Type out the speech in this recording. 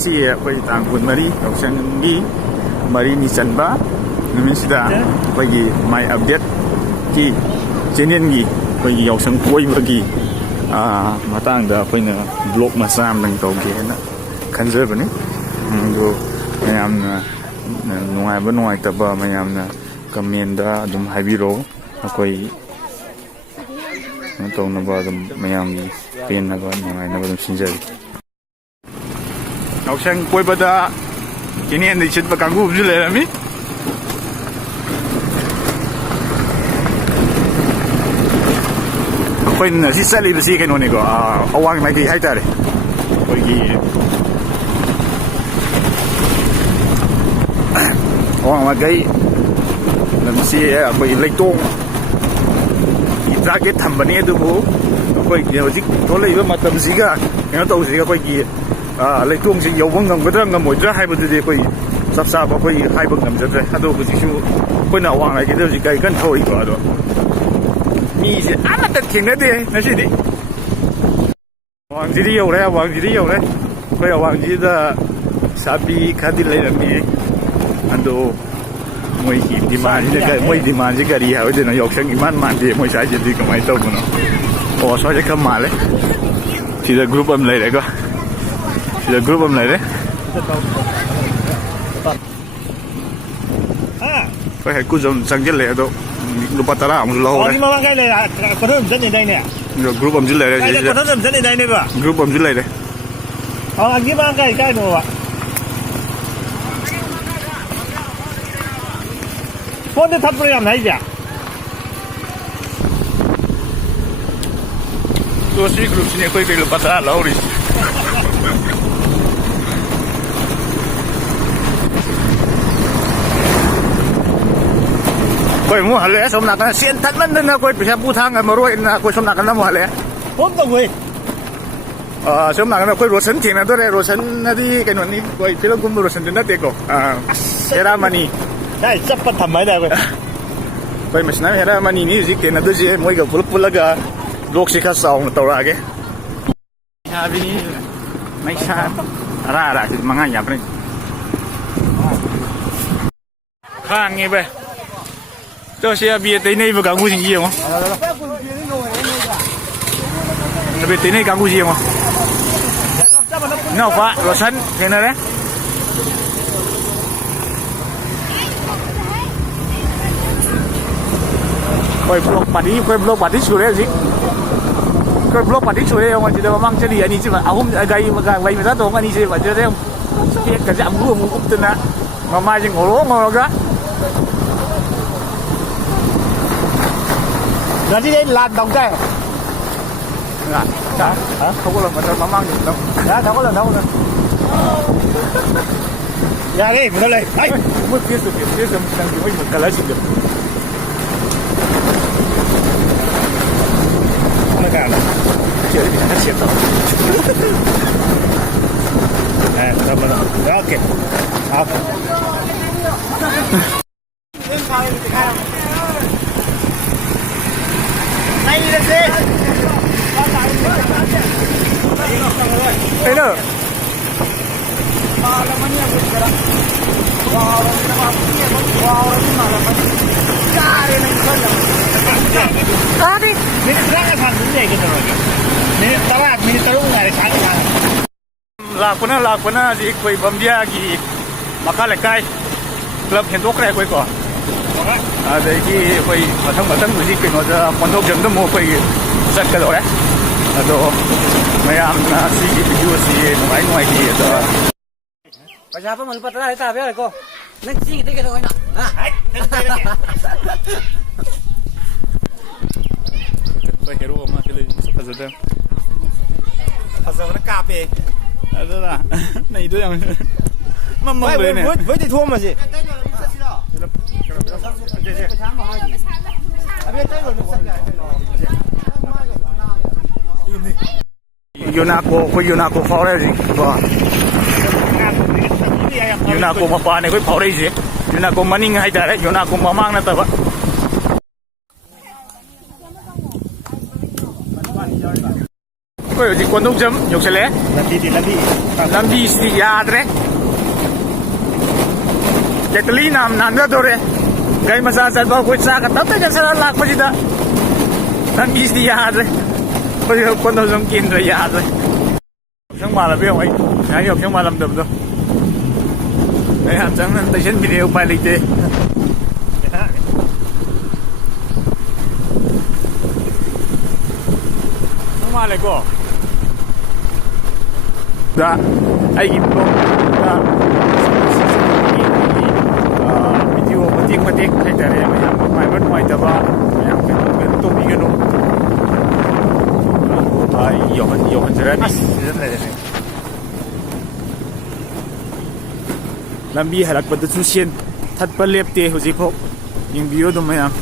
ꯉꯁꯤ ꯑꯩꯈꯣꯏ ꯇꯥꯡ 24 ꯌꯥꯎꯁꯪꯒꯤ 4ꯅꯤ ꯆꯟꯕ ꯅꯨꯃꯤꯠꯁꯤꯗ ꯑꯩꯈꯣꯏꯒꯤ ꯃꯥꯏ ꯑꯞꯗꯦꯠꯀꯤ ꯆꯦꯅꯦꯜꯒꯤ ꯑꯩꯈꯣꯏꯒꯤ ꯌꯥꯎꯁꯪ ꯀꯣꯏꯕꯒꯤ ꯃꯇꯥꯡꯗ ꯑꯩꯈꯣꯏꯅ ꯕ꯭ꯂꯣꯛ ꯃꯆꯥ ꯑꯃꯇꯪ ꯇꯧꯒꯦꯅ ꯈꯟꯖꯕꯅꯤ. ꯑꯗꯨ ꯃꯌꯥꯝꯅ ꯅꯨꯡꯉꯥꯏꯕ ꯅꯨꯡꯉꯥꯏꯇꯕ ꯃꯌꯥꯝꯅ ꯀꯃꯦꯟꯗ ꯑꯗꯨꯝ ꯍꯥꯏꯕꯤꯔꯛꯑꯣ. ꯑꯩꯈꯣꯏ ꯇꯧꯅꯕ ꯑꯗꯨꯝ ꯃꯌꯥꯝꯒꯤ ꯄꯦꯟꯅꯕ ꯅꯨꯡꯉꯥꯏꯅꯕ ꯑꯗꯨꯝ ꯁꯤꯟꯖꯔꯤ. ꯌꯥꯎꯁꯪ ꯀꯣꯏꯕꯗ ꯀꯦꯅꯦꯟꯗ ꯏꯁꯤꯠꯄ ꯀꯥꯡꯕꯨ ꯑꯃꯁꯨ ꯂꯩꯔꯝꯃꯤ. ꯑꯩꯈꯣꯏꯅ ꯁꯤ ꯆꯠꯂꯤꯕꯁꯤ ꯀꯩꯅꯣꯅꯤꯀꯣ, ꯑꯋꯥꯡ ꯃꯥꯏꯀꯩ ꯍꯥꯏꯇꯥꯔꯦ. ꯑꯩꯈꯣꯏꯒꯤ ꯑꯋꯥꯡ ꯃꯥꯏꯀꯩ ꯂꯝꯁꯤ ꯑꯩꯈꯣꯏꯒꯤ ꯂꯩꯇꯣꯡ ꯇꯥꯔꯒꯦꯠ ꯊꯝꯕꯅꯤ. ꯑꯗꯨꯕꯨ ꯑꯩꯈꯣꯏꯒꯤ ꯍꯧꯖꯤꯛ ꯊꯣꯛꯂꯛꯏꯕ ꯃꯇꯝꯁꯤꯒ ꯀꯩꯅꯣ ꯇꯧꯕꯁꯤꯒ ꯑꯩꯈꯣꯏꯒꯤ ꯂꯩꯇꯣꯡꯁꯤ ꯌꯧꯕ ꯉꯝꯒꯗ꯭ꯔꯥ ꯉꯝꯃꯣꯏꯗ꯭ꯔꯥ ꯍꯥꯏꯕꯗꯨꯗꯤ ꯑꯩꯈꯣই ꯆꯞ ꯆꯥꯕ ꯑꯩꯈꯣꯏ ꯍꯥꯏꯕ ꯉꯝꯖꯗ꯭ꯔꯦ. ꯑꯗꯣ ꯍꯧꯖꯤꯛꯁꯨ ꯑꯩꯈꯣꯏꯅ ꯑꯋꯥꯡ ꯃꯥꯏꯀꯩꯗ ꯍꯧꯖꯤꯛ ꯒꯥꯔꯤ ꯀꯟꯅ ꯊꯧꯔꯤꯀꯣ. ꯑꯗꯣ ꯃꯤꯁꯦ ꯑꯃꯠꯇ ꯊꯦꯡꯅꯗꯦ ꯉꯁꯤꯗꯤ. ꯑꯋꯥꯡꯁꯤꯗꯤ ꯌꯧꯔꯦ. ꯑꯩꯈꯣꯏ ꯑꯋꯥꯡꯁꯤꯗ ꯁꯥꯕꯤ ꯈꯔꯗꯤ ꯂꯩꯔꯝꯃꯤ. ꯑꯗꯣ ꯃꯣꯏꯒꯤ ꯗꯤꯃꯥꯟꯁꯤ ꯀꯔꯤ ꯍꯥꯏꯗꯣꯏꯅꯣ? ꯌꯥꯎꯁꯪ ꯏꯃꯥꯟ ꯃꯥꯟꯗꯦ ꯃꯣꯏ ꯁ꯭ꯋꯥꯏꯁꯤꯗꯤ ꯀꯃꯥꯏꯅ ꯇꯧꯕꯅꯣ? ꯑꯣ, ꯁ꯭ꯋꯥꯏꯁꯦ ꯈꯔ ꯃꯥꯜꯂꯦ. ꯁꯤꯗ ꯒ꯭ꯔꯨꯞ ꯑꯃ ꯂꯩꯔꯦꯀꯣ. ꯍꯣꯏ ꯍꯩꯀꯨꯖꯝ ꯆꯪꯁꯤꯜꯂꯦ. ꯑꯗꯣ ꯂꯨꯄꯥ 10 ꯑꯃꯨꯛ ꯂꯧꯍꯧꯔꯦ. ꯒ꯭ꯔꯨꯞ ꯑꯃꯁꯨ ꯂꯩꯔꯦ. ꯒ꯭ꯔꯨꯞ ꯑꯃꯁꯨ ꯂꯩꯔꯦ. ꯐꯣꯟꯗ ꯊꯞꯄ꯭ꯔꯣ ꯌꯥꯝꯅ ꯍꯥꯏꯁꯦ? ꯁꯤ ꯒ꯭ꯔꯨꯞꯁꯤꯅꯦ ꯑꯩꯈꯣꯏ ꯀꯩ ꯂꯨꯄꯥ 10 ꯂꯧꯍꯧꯔꯤꯁꯦ. ꯑꯩꯈꯣꯏ ꯑꯃꯨꯛ ꯍꯜꯂꯛꯑꯦ. ꯁꯣꯝ ꯅꯥꯀꯟꯗ ꯁꯦꯟ ꯊꯠꯃꯟꯗꯅ ꯑꯩꯈꯣꯏ ꯄꯩꯁꯥ ꯄꯨ ꯊꯥꯡ ꯉꯝꯃꯔꯣꯏꯅ ꯑꯩꯈꯣꯏ ꯁꯣꯝ ꯅꯥꯀꯟꯗ ꯑꯃꯨꯛ ꯍꯜꯂꯛꯑꯦ. ꯐꯣꯟ ꯇꯧꯋꯦ. ꯁꯣꯝ ꯅꯥꯀꯟꯗ ꯑꯩꯈꯣꯏ ꯔꯣꯁꯟ ꯊꯦꯡꯅꯗꯣꯔꯦ. ꯔꯣꯁꯟꯅꯗꯤ ꯀꯩꯅꯣꯅꯤ, ꯑꯩꯈꯣꯏ ꯐꯤꯂꯝꯒꯨꯝꯕ ꯔꯣꯁꯟꯗꯤ ꯅꯠꯇꯦꯀꯣ. ꯍꯦꯔꯥꯃꯅꯤ. ꯆꯠꯄ ꯊꯝꯕ ꯍꯥꯏꯇꯥꯔꯦ. ꯑꯩꯈꯣꯏ ꯃꯁꯤꯅ ꯍꯦꯔꯥꯃꯅꯤꯅꯤ ꯍꯧꯖꯤꯛ ꯊꯦꯡꯅꯗꯣꯏꯁꯦ. ꯃꯣꯏꯒ ꯄꯨꯜꯂꯒ ꯕ꯭ꯂꯣꯛꯁꯦ ꯈꯔ ꯆꯥꯎꯅ ꯇꯧꯔꯛꯑꯒꯦ. ꯃꯩꯁꯥ ꯑꯔꯥꯁꯤ 5 ꯌꯥꯕ꯭ꯔꯥ? ꯈꯥꯡꯉꯦ ꯚꯥꯏ. ꯆꯧꯁꯤ ꯑꯕꯤ ꯇꯩꯅꯩꯕ ꯀꯥꯡꯕꯨꯁꯤꯡ ꯌꯦꯡꯉꯣ. ꯑꯕꯤ ꯇꯩꯅꯩ ꯀꯥꯡꯕꯨꯁꯤ ꯌꯦꯡꯉꯣ. ꯏꯅꯥꯎꯄꯥ ꯔꯣꯁꯟ ꯊꯦꯡꯅꯔꯦ. ꯑꯩꯈꯣꯏ ꯕ꯭ꯂꯣꯛ ꯄꯥꯔꯇꯤ ꯁꯨꯔꯦ ꯍꯧꯖꯤꯛ. ꯑꯩꯈꯣꯏ ꯕ꯭ꯂꯣꯛ ꯄꯥꯔꯇꯤ ꯁꯨꯔꯦ. ꯁꯤꯗ ꯃꯃꯥꯡ ꯆꯠꯂꯤ ꯑꯅꯤꯁꯤ 3 ꯒꯥꯔꯤ ꯃꯆꯥ ꯇꯣꯡꯉ ꯑꯅꯤꯁꯤ ꯐꯖꯔꯦ. ꯏꯁꯄꯦꯛꯀꯁꯦ ꯑꯃꯨꯛ ꯎꯞꯇꯅ ꯃꯃꯥꯏꯁꯦ ꯉꯧꯔꯣꯛ ꯉꯁꯤꯗꯤ ꯑꯩ ꯂꯥꯟ ꯇꯧ ꯇꯥꯏ. ꯊꯧꯒꯠꯂꯛꯄꯗ ꯃꯃꯥꯡꯗ ꯊꯧꯒꯠꯂ. ꯌꯥꯔꯦ, ꯃꯨꯊꯠ ꯂꯩ. ꯃꯣꯏ ꯐꯦꯁ ꯑꯃꯨꯛ ꯆꯪꯒꯦ. ꯃꯣꯏ ꯀꯂꯔꯁꯤꯡꯗꯣ 오케이. ꯂꯥꯛꯄꯅ ꯍꯧꯖꯤꯛ ꯑꯩꯈꯣꯏ ꯕꯝꯗꯤꯌꯥꯒꯤ ꯃꯈꯥ ꯂꯩꯀꯥꯏ ꯀ꯭ꯂꯕ ꯍꯦꯟꯗꯣꯛꯈ꯭ꯔꯦ ꯑꯩꯈꯣꯏꯀꯣ. ꯑꯗꯒꯤ ꯑꯩꯈꯣꯏ ꯃꯊꯪ ꯍꯧꯖꯤꯛ ꯀꯩꯅꯣꯗ ꯄꯣꯟꯊꯣꯛꯖꯝꯗ ꯑꯃꯨꯛ ꯑꯩꯈꯣꯏꯒꯤ ꯆꯠꯀꯗꯧꯔꯦ. ꯑꯗꯣ ꯃꯌꯥꯝꯅ ꯁꯤꯒꯤ ꯚꯤꯗꯤꯑꯣꯁꯤ ꯅꯨꯡꯉꯥꯏꯈꯤ. ꯑꯗꯣ ꯄꯩꯁꯥ ꯄꯥꯃꯟ ꯂꯨꯄꯥ 10 ꯇꯥꯕ ꯌꯥꯔꯦꯀꯣ. ꯅꯪ ꯆꯤꯒꯤ ꯀꯩꯗꯧ ꯑꯣꯏꯅ? ꯑꯩꯈꯣꯏ ꯍꯦꯔꯣ ꯑꯃ ꯁꯤꯗ ꯐꯖꯗꯦ. ꯐꯖꯕꯅ ꯀꯥꯞꯄꯦ. ꯑꯗꯨꯅ ꯅꯩꯗꯣ ꯌꯥꯝ ꯃꯝꯃ ꯂꯩꯅꯦ. ꯚꯣꯏꯗꯤ ꯊꯣꯝꯃꯁꯤ. ꯌꯨꯅꯥꯀꯣ, ꯑꯩꯈꯣꯏ ꯌꯨꯅꯥꯀꯣ ꯐꯥꯎꯔꯦ ꯍꯧꯖꯤꯛꯀꯣ. ꯌꯨꯅꯥꯀꯣ ꯃꯄꯥꯅꯦ ꯑꯩꯈꯣꯏ ꯐꯥꯎꯔꯛꯏꯁꯦ. ꯌꯨꯅꯥꯀꯣ ꯃꯅꯤꯡ ꯍꯥꯏꯇꯥꯔꯦ. ꯌꯨꯅꯥꯀꯣ ꯃꯃꯥꯡ ꯅꯠꯇꯕ. ꯑꯩꯈꯣꯏ ꯍꯧꯖꯤꯛ ꯀꯣꯟꯗꯧꯖꯝ ꯌꯧꯁꯜꯂꯛꯑꯦ ꯂꯝꯕꯤꯁꯤꯗꯤ ꯌꯥꯗ꯭ꯔꯦ ꯀꯦꯇꯂꯤ ꯅꯥꯟꯊꯗꯧꯔꯦ ꯒꯥꯔꯤ ꯃꯆꯥ ꯆꯠꯄ ꯑꯩꯈꯣꯏ ꯆꯥꯛꯀ ꯇꯞꯅ ꯆꯠꯁꯜꯂ ꯂꯥꯛꯄꯁꯤꯗ ꯂꯝꯕꯤꯁꯤꯗꯤ ꯌꯥꯗ꯭ꯔꯦ ꯑꯩꯈꯣꯏ ꯀꯣꯟꯗꯧꯖꯝ ꯀꯦꯟꯗ꯭ꯔ ꯌꯥꯗ꯭ꯔꯦ ꯌꯥꯎꯁꯪ ꯃꯥꯜꯂꯕ ꯌꯦꯡꯉꯣ ꯑꯩ ꯉꯥꯏ ꯌꯥꯎꯁꯪ ꯃꯥꯜꯂꯝꯗꯕꯗꯣ ꯑꯩ ꯌꯥꯝ ꯆꯪꯅ ꯇꯩꯁꯟꯕꯤꯔꯦ ꯎꯄꯥꯏ ꯂꯩꯇꯦ ꯃꯥꯜꯂꯦꯀꯣ ꯗ ꯑꯩꯒꯤ ꯕ꯭ꯂꯣꯛꯗ ꯚꯤꯗꯤꯑꯣ ꯃꯇꯦꯛ ꯃꯇꯦꯛ ꯍꯥꯏꯇꯥꯔꯦ ꯃꯌꯥꯝ ꯅꯨꯡꯉꯥꯏꯕ ꯅꯨꯡꯉꯥꯏꯇꯕ ꯃꯌꯥꯝ ꯀꯩꯅꯣ ꯇꯧꯕꯤꯒꯅꯨ ꯌꯧꯍꯟꯖꯔꯅꯤ ꯂꯝꯕꯤ ꯍꯜꯂꯛꯄꯗꯁꯨ ꯁꯦꯟ ꯊꯠꯄ ꯂꯦꯞꯇꯦ ꯍꯧꯖꯤꯛꯐꯥꯎ ꯌꯦꯡꯕꯤꯌꯨ ꯑꯗꯨꯝ ꯃꯌꯥꯝ